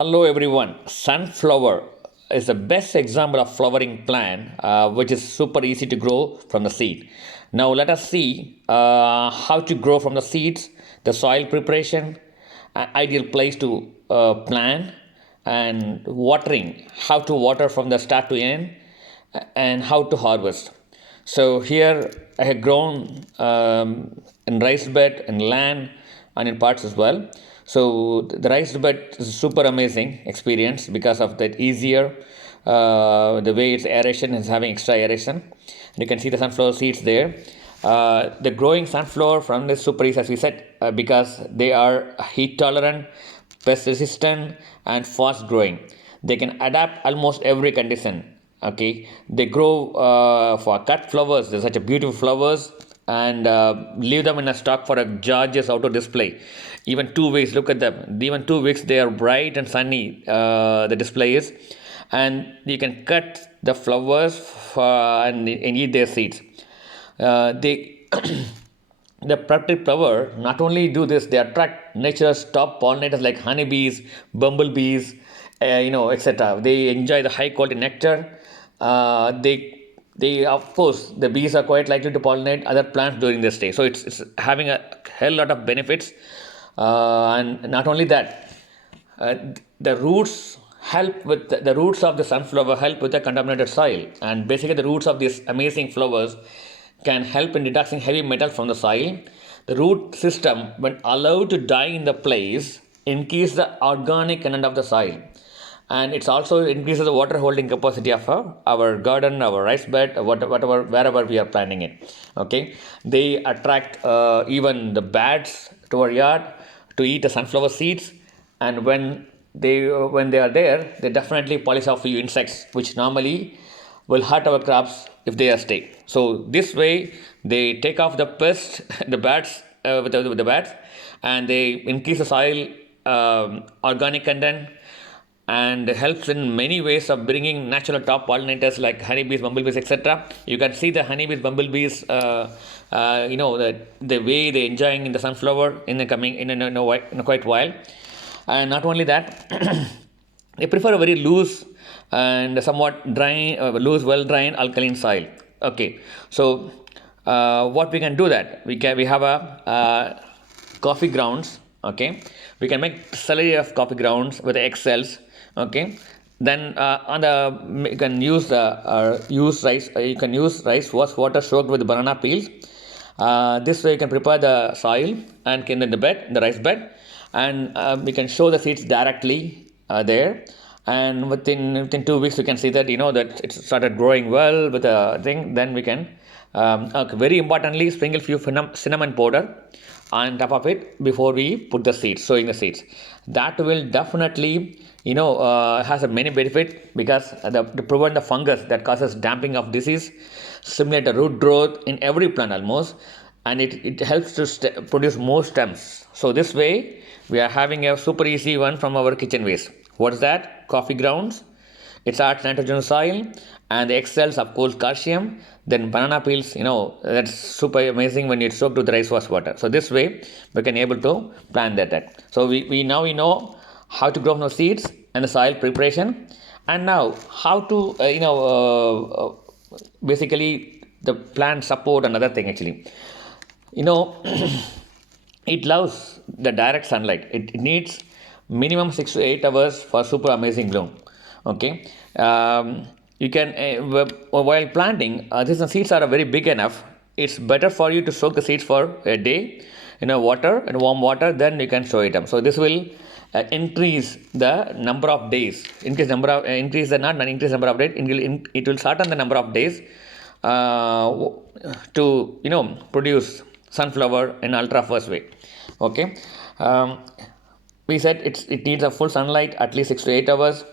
Hello everyone. Sunflower is the best example of flowering plant, which is super easy to grow from the seed. Now let us see how to grow from the seeds, the soil preparation, ideal place to plant, and watering, how to water from the start to end, and how to harvest. So here I have grown in raised bed, in land, and in pots as well. So the raised bed is a super amazing experience because of that easier, the way it's aeration is having extra aeration. And you can see the sunflower seeds there. The growing sunflower from the super easy, as we said, because they are heat tolerant, pest resistant, and fast growing. They can adapt almost every condition. Okay, they grow for cut flowers. They're such a beautiful flowers, and leave them in a stock for a gorgeous outdoor display. Even 2 weeks, look at them. Even 2 weeks, they are bright and sunny. The display is, and you can cut the flowers and eat their seeds. They the protective flower not only do this, they attract nature's top pollinators like honeybees, bumblebees, etc. They enjoy the high quality nectar. They of course the bees are quite likely to pollinate other plants during this day. So it's having a hell lot of benefits, and not only that, uh, the roots help with the roots of the sunflower help with the contaminated soil, and basically the roots of these amazing flowers can help in detoxing heavy metal from the soil. The root system, when allowed to die in the place, increase the organic content of the soil, and it's also increases the water holding capacity of our garden, our rice bed, whatever, wherever we are planting it. Okay, they attract even the bats to our yard to eat the sunflower seeds, and when they are there, they definitely polish off few insects which normally will hurt our crops if they are stay. So this way they take off the pests, the bats, with the bats, and they increase the soil organic content, and helps in many ways of bringing natural top pollinators like honeybees, bumblebees, etc. You can see the honeybees, bumblebees, the way they enjoying in the sunflower in the coming in a quite while. And not only that, they prefer a very loose and somewhat dry, loose, well drained alkaline soil. Okay, so what we can do that we have a coffee grounds. Okay, we can make slurry of coffee grounds with the egg cells. Okay, then on the you can use rice. You can use rice wash water soaked with banana peels. This way you can prepare the soil and in the bed, the rice bed, and we can show the seeds directly there. And within 2 weeks, we can see that that it started growing well with a thing. Then we can okay, very importantly sprinkle few cinnamon powder on top of it before we put the seeds, sowing the seeds. That will definitely has a many benefit because to prevent the fungus that causes damping of disease, stimulate the root growth in every plant almost, and it helps to produce more stems. So this way we are having a super easy one from our kitchen waste. What's that? Coffee grounds. It adds nitrogen soil, and the egg cells, of course, calcium. Then banana peels, that's super amazing when it's soaked with rice wash water. So this way we can able to plant that. So we now we know how to grow from the seeds and the soil preparation, and now how to basically the plant support, another thing actually. you know it loves the direct sunlight. It needs minimum 6 to 8 hours for super amazing bloom. Okay, you can while planting, these seeds are very big enough. It's better for you to soak the seeds for a day in a water and warm water, then you can sow it up. So this will increase the number of days, increase the not increase number of days. It will shorten the number of days to produce sunflower in ultra fast way. Okay, we said it needs a full sunlight at least 6 to 8 hours.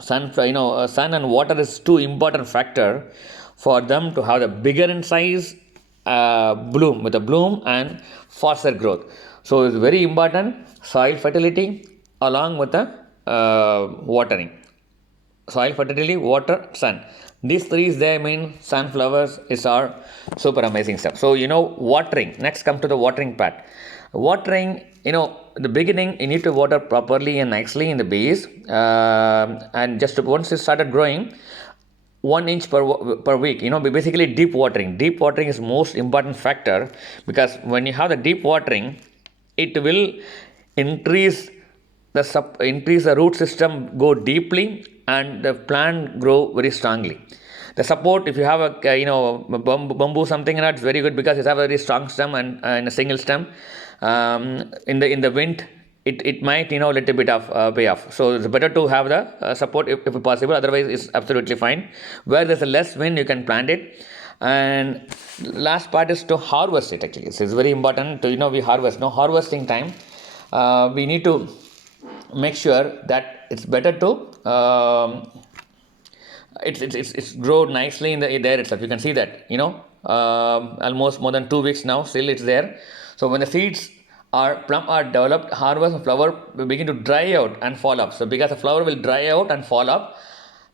Sun and water is two important factor for them to have the bigger in size, bloom with a bloom and faster growth. So it's very important soil fertility along with the watering. Soil fertility, water, sun. These three is there mean sunflowers is our super amazing stuff. So watering. Next come to the watering part. Watering, the beginning, you need to water properly and nicely in the base, and just once it started growing, 1 inch per week. Basically deep watering. Deep watering is most important factor, because when you have the deep watering, it will increase increase the root system, go deeply, and the plant grow very strongly. The support, if you have a bamboo something, it's very good because it has a very strong stem and a single stem. In the wind, it might little bit of pay off. So it's better to have the support if possible. Otherwise, it's absolutely fine. Where there's a less wind, you can plant it. And last part is to harvest it. Actually, so it's very important to we harvest. No harvesting time, we need to make sure that it's better to it's grown nicely in there itself. You can see that almost more than 2 weeks now, still it's there. So when the seeds plum are developed, harvest, the flower will begin to dry out and fall off. So because the flower will dry out and fall off,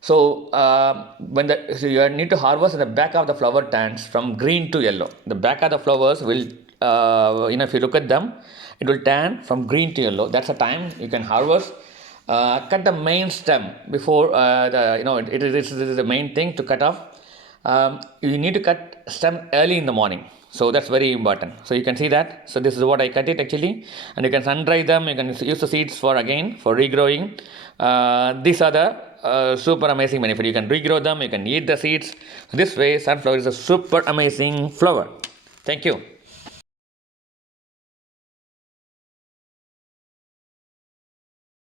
so so you need to harvest, and the back of the flower turns from green to yellow. The back of the flowers will if you look at them, it will turn from green to yellow. That's the time you can harvest. Cut the main stem before it is the main thing to cut off. You need to cut stem early in the morning, so that's very important. So you can see that. So this is what I cut it actually, and you can sun dry them. You can use the seeds for regrowing. These are the super amazing benefit. You can regrow them, you can eat the seeds. This way, sunflower is a super amazing flower. Thank you.